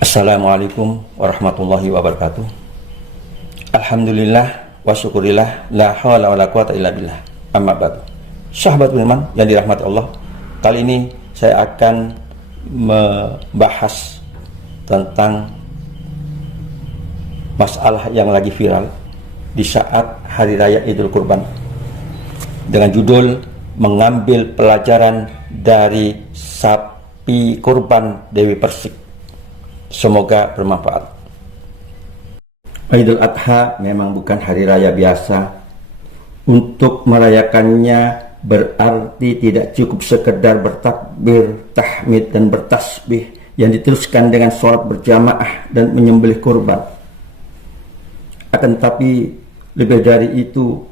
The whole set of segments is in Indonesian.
Assalamualaikum warahmatullahi wabarakatuh. Alhamdulillah wa syukurillah, la hawla wa la quwata illa billah. Amma ba'du. Sahabat beriman yang dirahmati Allah, kali ini saya akan membahas tentang masalah yang lagi viral di saat Hari Raya Idul Kurban, dengan judul mengambil pelajaran dari sapi kurban Dewi Persik. Semoga bermanfaat. Idul Adha memang bukan hari raya biasa. Untuk merayakannya berarti tidak cukup sekedar bertakbir, tahmid, dan bertasbih yang diteruskan dengan sholat berjamaah dan menyembelih kurban. Akan tetapi lebih dari itu,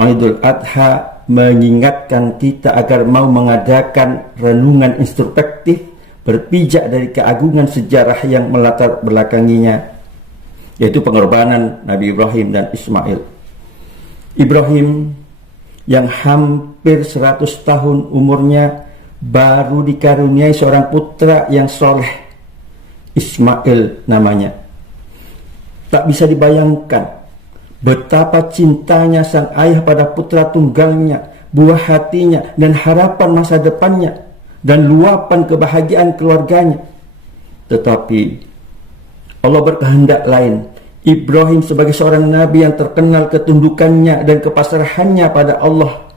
Idul Adha mengingatkan kita agar mau mengadakan renungan introspektif, berpijak dari keagungan sejarah yang melatar belakanginya, yaitu pengorbanan Nabi Ibrahim dan Ismail. Ibrahim yang hampir 100 tahun umurnya baru dikaruniai seorang putra yang soleh, Ismail namanya. Tak bisa dibayangkan betapa cintanya sang ayah pada putra tunggalnya, buah hatinya, dan harapan masa depannya, dan luapan kebahagiaan keluarganya. Tetapi Allah berkehendak lain. Ibrahim sebagai seorang nabi yang terkenal ketundukannya dan kepasrahannya pada Allah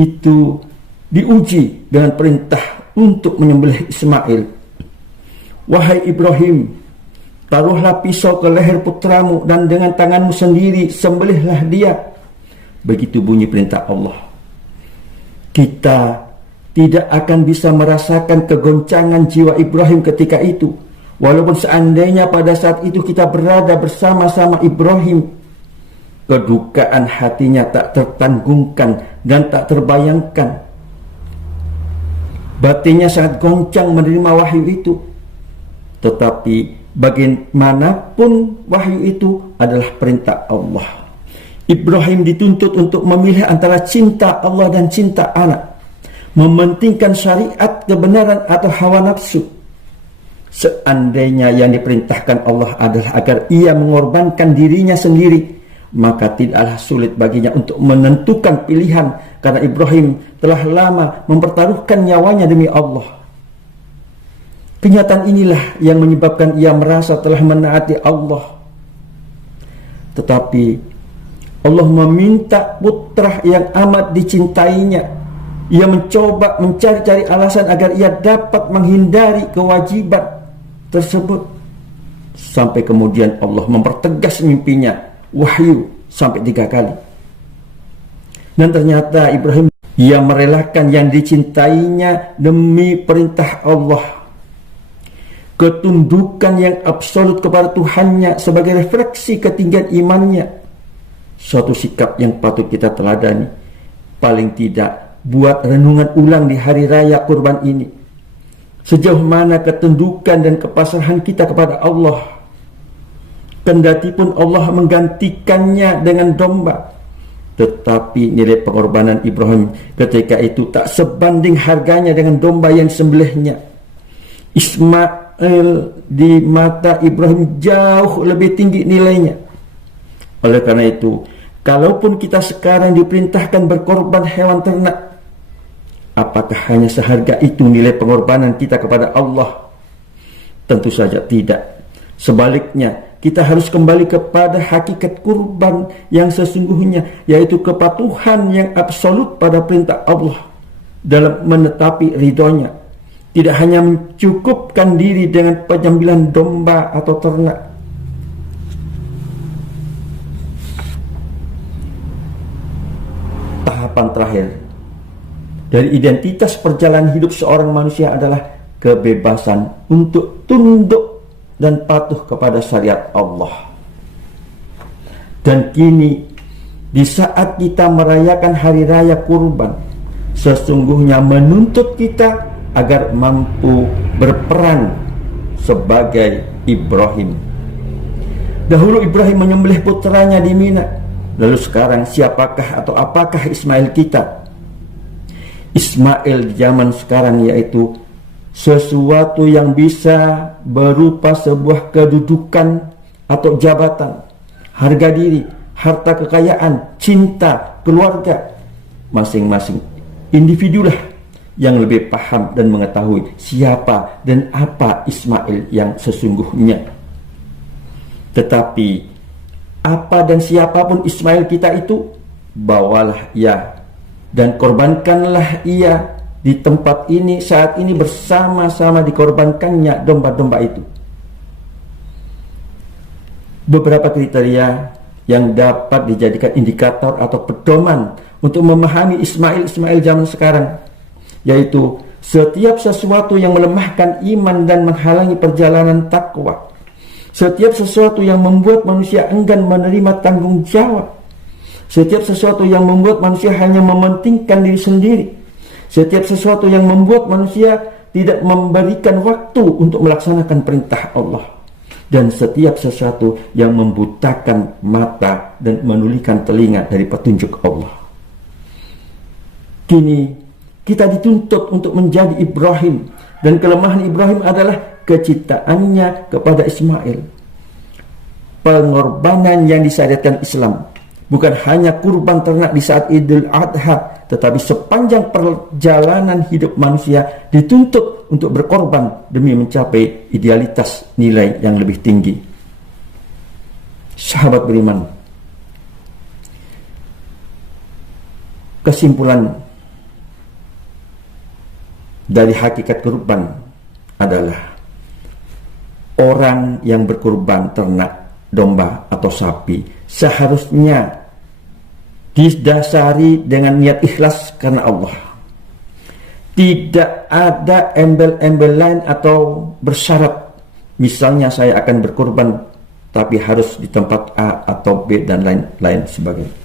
itu diuji dengan perintah untuk menyembelih Ismail. Wahai Ibrahim, taruhlah pisau ke leher putramu dan dengan tanganmu sendiri sembelihlah dia. Begitu bunyi perintah Allah. Kita tidak akan bisa merasakan kegoncangan jiwa Ibrahim ketika itu, walaupun seandainya pada saat itu kita berada bersama-sama Ibrahim. Kedukaan hatinya tak tertanggungkan dan tak terbayangkan. Batinnya sangat goncang menerima wahyu itu. Tetapi bagaimanapun wahyu itu adalah perintah Allah. Ibrahim dituntut untuk memilih antara cinta Allah dan cinta anak, mementingkan syariat, kebenaran, atau hawa nafsu. Seandainya yang diperintahkan Allah adalah agar ia mengorbankan dirinya sendiri, maka tidaklah sulit baginya untuk menentukan pilihan, karena Ibrahim telah lama mempertaruhkan nyawanya demi Allah. Kenyataan inilah yang menyebabkan ia merasa telah menaati Allah. Tetapi Allah meminta putra yang amat dicintainya. Ia mencoba mencari-cari alasan agar ia dapat menghindari kewajiban tersebut. Sampai kemudian Allah mempertegas mimpinya, wahyu sampai 3 kali. Dan ternyata Ibrahim, ia merelakan yang dicintainya demi perintah Allah. Ketundukan yang absolut kepada Tuhannya sebagai refleksi ketinggian imannya. Suatu sikap yang patut kita teladani. Paling tidak buat renungan ulang di hari raya kurban ini. Sejauh mana ketundukan dan kepasrahan kita kepada Allah. Kendati pun Allah menggantikannya dengan domba, tetapi nilai pengorbanan Ibrahim ketika itu tak sebanding harganya dengan domba yang disembelihnya. Ismail di mata Ibrahim jauh lebih tinggi nilainya. Oleh karena itu, kalaupun kita sekarang diperintahkan berkorban hewan ternak, apakah hanya seharga itu nilai pengorbanan kita kepada Allah? Tentu saja tidak. Sebaliknya, kita harus kembali kepada hakikat kurban yang sesungguhnya, yaitu kepatuhan yang absolut pada perintah Allah dalam menetapi ridhonya. Tidak hanya mencukupkan diri dengan penyembelihan domba atau ternak. Tahapan terakhir dari identitas perjalanan hidup seorang manusia adalah kebebasan untuk tunduk dan patuh kepada syariat Allah. Dan kini, di saat kita merayakan hari raya kurban, sesungguhnya menuntut kita agar mampu berperan sebagai Ibrahim. Dahulu Ibrahim menyembelih putranya di Mina. Lalu sekarang siapakah atau apakah Ismail kita? Ismail di zaman sekarang yaitu sesuatu yang bisa berupa sebuah kedudukan atau jabatan, harga diri, harta kekayaan, cinta, keluarga. Masing-masing individulah yang lebih paham dan mengetahui siapa dan apa Ismail yang sesungguhnya. Tetapi apa dan siapapun Ismail kita itu, bawalah ia dan korbankanlah ia di tempat ini saat ini, bersama-sama dikorbankannya domba-domba itu. Beberapa kriteria yang dapat dijadikan indikator atau pedoman untuk memahami Ismail zaman sekarang, yaitu setiap sesuatu yang melemahkan iman dan menghalangi perjalanan takwa, setiap sesuatu yang membuat manusia enggan menerima tanggung jawab, setiap sesuatu yang membuat manusia hanya mementingkan diri sendiri, setiap sesuatu yang membuat manusia tidak memberikan waktu untuk melaksanakan perintah Allah, dan setiap sesuatu yang membutakan mata dan menulikan telinga dari petunjuk Allah. Kini kita dituntut untuk menjadi Ibrahim, dan kelemahan Ibrahim adalah kecintaannya kepada Ismail. Pengorbanan yang disyariatkan Islam bukan hanya kurban ternak di saat Idul Adha, tetapi sepanjang perjalanan hidup manusia dituntut untuk berkorban demi mencapai idealitas nilai yang lebih tinggi. Sahabat beriman, kesimpulan dari hakikat kurban adalah orang yang berkurban ternak, domba atau sapi seharusnya didasari dengan niat ikhlas karena Allah. Tidak ada embel-embel lain atau bersyarat, misalnya saya akan berkurban tapi harus di tempat A atau B dan lain-lain sebagainya.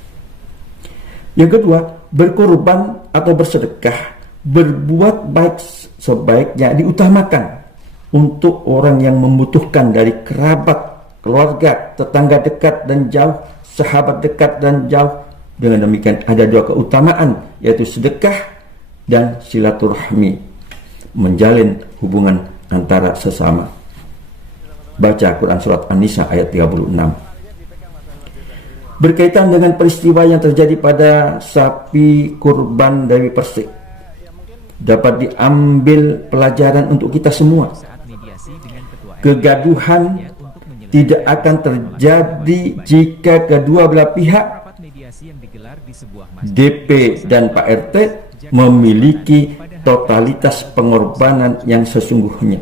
Yang kedua, berkurban atau bersedekah, berbuat baik sebaiknya diutamakan untuk orang yang membutuhkan dari kerabat, keluarga, tetangga dekat dan jauh, sahabat dekat dan jauh. Dengan demikian ada dua keutamaan, yaitu sedekah dan silaturahmi, menjalin hubungan antara sesama. Baca Quran Surat An-Nisa ayat 36. Berkaitan dengan peristiwa yang terjadi pada sapi kurban dari Persik, dapat diambil pelajaran untuk kita semua. Kegaduhan tidak akan terjadi jika kedua belah pihak, DP dan Pak RT, memiliki totalitas pengorbanan yang sesungguhnya.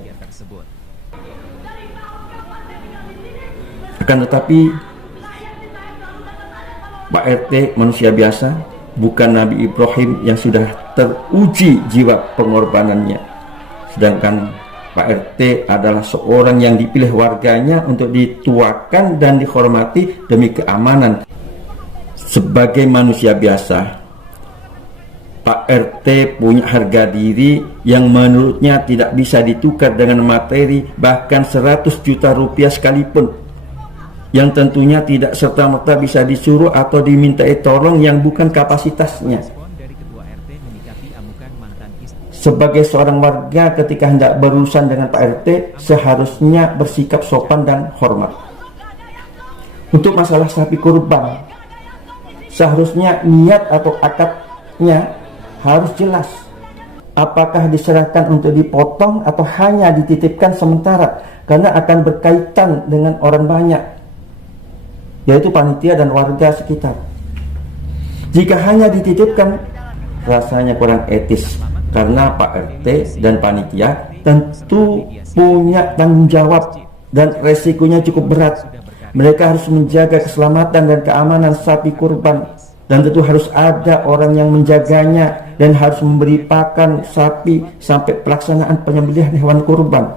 Akan tetapi Pak RT manusia biasa, bukan Nabi Ibrahim yang sudah teruji jiwa pengorbanannya. Sedangkan Pak RT adalah seorang yang dipilih warganya untuk dituakan dan dihormati demi keamanan. Sebagai manusia biasa, Pak RT punya harga diri yang menurutnya tidak bisa ditukar dengan materi, bahkan 100 juta rupiah sekalipun, yang tentunya tidak serta-merta bisa disuruh atau dimintai tolong yang bukan kapasitasnya. Sebagai seorang warga, ketika hendak berurusan dengan Pak RT, seharusnya bersikap sopan dan hormat. Untuk masalah sapi kurban, seharusnya niat atau akadnya harus jelas. Apakah diserahkan untuk dipotong atau hanya dititipkan sementara, karena akan berkaitan dengan orang banyak, yaitu panitia dan warga sekitar. Jika hanya dititipkan, rasanya kurang etis, karena Pak RT dan panitia tentu punya tanggung jawab dan resikonya cukup berat. Mereka harus menjaga keselamatan dan keamanan sapi kurban, dan tentu harus ada orang yang menjaganya dan harus memberi pakan sapi sampai pelaksanaan penyembelihan hewan kurban.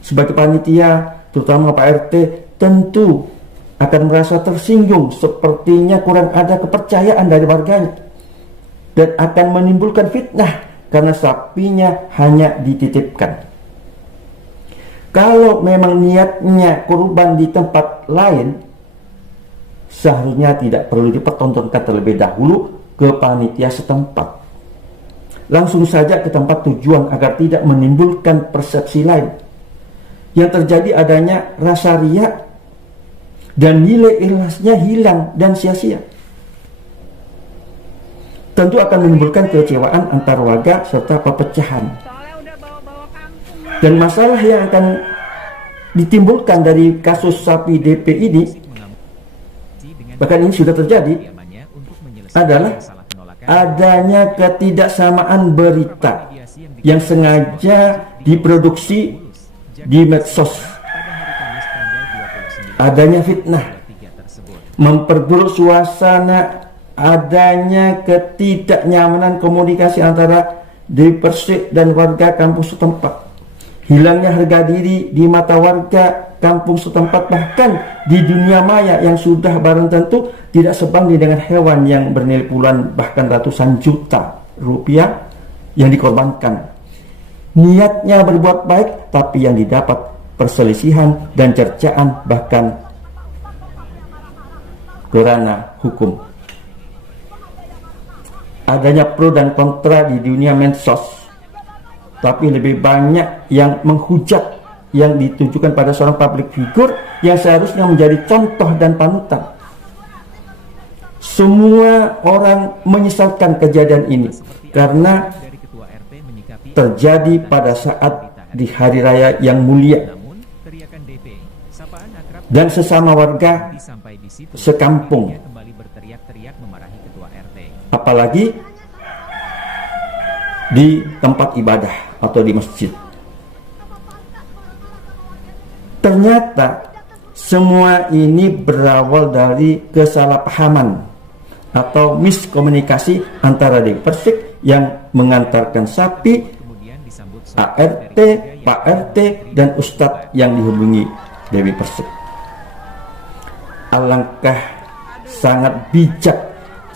Sebagai panitia, terutama Pak RT, tentu akan merasa tersinggung, sepertinya kurang ada kepercayaan dari warganya, dan akan menimbulkan fitnah karena sapinya hanya dititipkan. Kalau memang niatnya kurban di tempat lain, seharusnya tidak perlu dipertontonkan terlebih dahulu ke panitia setempat. langsung saja ke tempat tujuan agar tidak menimbulkan persepsi lain. Yang terjadi adanya rasa riak dan nilai ikhlasnya hilang dan sia-sia. Tentu akan menimbulkan kekecewaan antar warga serta perpecahan. Dan masalah yang akan ditimbulkan dari kasus sapi DP ini, bahkan ini sudah terjadi, adalah adanya ketidaksamaan berita yang sengaja diproduksi di medsos, adanya fitnah, memperburuk suasana, adanya ketidaknyamanan komunikasi antara Dewi Persik dan warga kampung setempat, hilangnya harga diri di mata warga kampung setempat, bahkan di dunia maya yang sudah barang tentu tidak sebanding dengan hewan yang bernilai puluhan bahkan ratusan juta rupiah yang dikorbankan. Niatnya berbuat baik, tapi yang didapat perselisihan dan cercaan bahkan kerana hukum. Adanya pro dan kontra di dunia medsos, tapi lebih banyak yang menghujat yang ditujukan pada seorang public figure yang seharusnya menjadi contoh dan panutan. Semua orang menyesalkan kejadian ini karena terjadi pada saat di hari raya yang mulia, dan sesama warga sekampung, apalagi di tempat ibadah atau di masjid. Ternyata semua ini berawal dari kesalahpahaman atau miskomunikasi antara Dewi Persik yang mengantarkan sapi, ART, Pak RT, dan Ustadz yang dihubungi Dewi Persik. Alangkah sangat bijak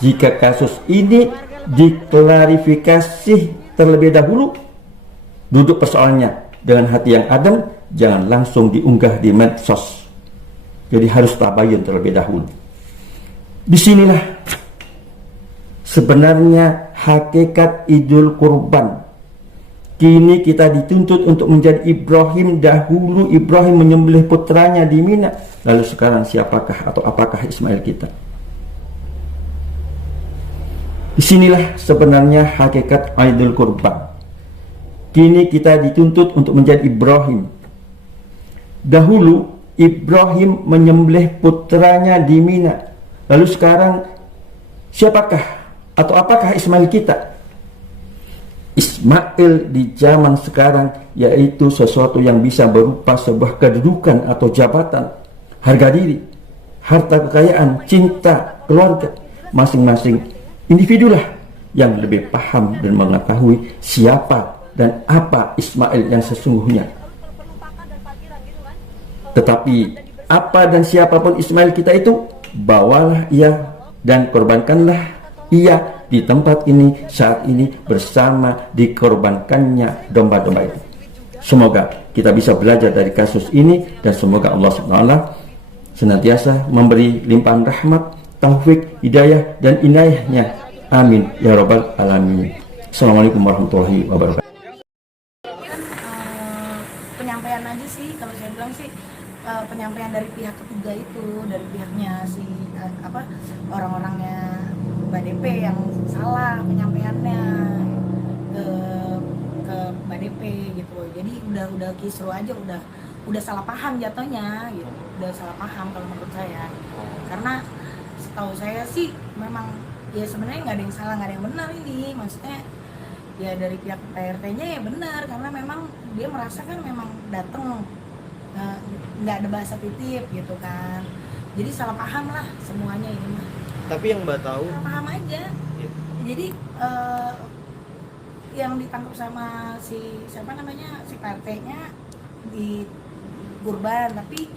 jika kasus ini diklarifikasi terlebih dahulu, duduk persoalannya dengan hati yang adem, jangan langsung diunggah di medsos. Jadi harus tabayun terlebih dahulu. Disinilah sebenarnya hakikat Idul Kurban. Kini kita dituntut untuk menjadi Ibrahim. Dahulu Ibrahim menyembelih putranya di Mina, lalu sekarang siapakah atau apakah Ismail kita? Disinilah sebenarnya hakikat Idul Kurban. Kini kita dituntut untuk menjadi Ibrahim. Dahulu Ibrahim menyembelih putranya di Mina, lalu sekarang siapakah atau apakah Ismail kita? Ismail di zaman sekarang yaitu sesuatu yang bisa berupa sebuah kedudukan atau jabatan, harga diri, harta kekayaan, cinta, keluarga. Masing-masing individulah yang lebih paham dan mengetahui siapa dan apa Ismail yang sesungguhnya. Tetapi apa dan siapapun Ismail kita itu, bawalah ia dan korbankanlah ia di tempat ini, saat ini, bersama dikorbankannya domba-domba itu. Semoga kita bisa belajar dari kasus ini, dan semoga Allah SWT senantiasa memberi limpahan rahmat, taufik, hidayah, dan inayahnya. Amin ya rabbal alamin. Assalamualaikum warahmatullahi wabarakatuh. Penyampaian aja sih, kalau saya bilang sih penyampaian dari pihak ketiga itu, dari pihaknya si orang-orangnya Mbak DP yang salah penyampaiannya ke Mbak DP gitu. Jadi udah kisru aja, udah salah paham jatuhnya gitu. Udah salah paham kalau menurut saya. Karena setahu saya sih memang ya sebenarnya nggak ada yang salah, nggak ada yang benar ini. Maksudnya ya dari pihak PRT-nya ya benar, karena memang dia merasakan memang datang nggak ada bahasa titip gitu kan. Jadi salah paham lah semuanya ini mah. Tapi yang Mbak tahu paham aja ya. Jadi yang ditangkap sama si siapa namanya, si PRT-nya di kurban, tapi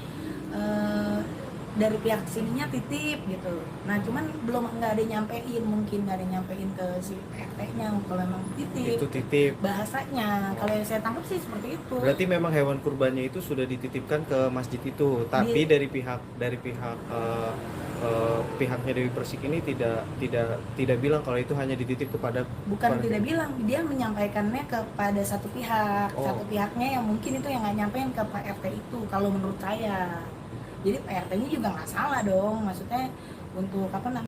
dari pihak sininya titip gitu. Nah cuman belum nggak ada nyampein, mungkin nggak ada nyampein ke si PRT-nya kalau memang titip Itu titip. bahasanya. Kalau yang saya tangkap sih seperti itu. Berarti memang hewan kurbannya itu sudah dititipkan ke masjid itu, tapi dari pihak pihaknya Dewi Persik ini tidak bilang kalau itu hanya dititip kepada Bukan tidak bilang, dia menyampaikannya kepada satu pihak, Oh. satu pihaknya yang mungkin itu yang nggak nyampein ke Pak RT itu kalau menurut saya. Jadi Pak RT-nya juga nggak salah dong, maksudnya untuk apa namanya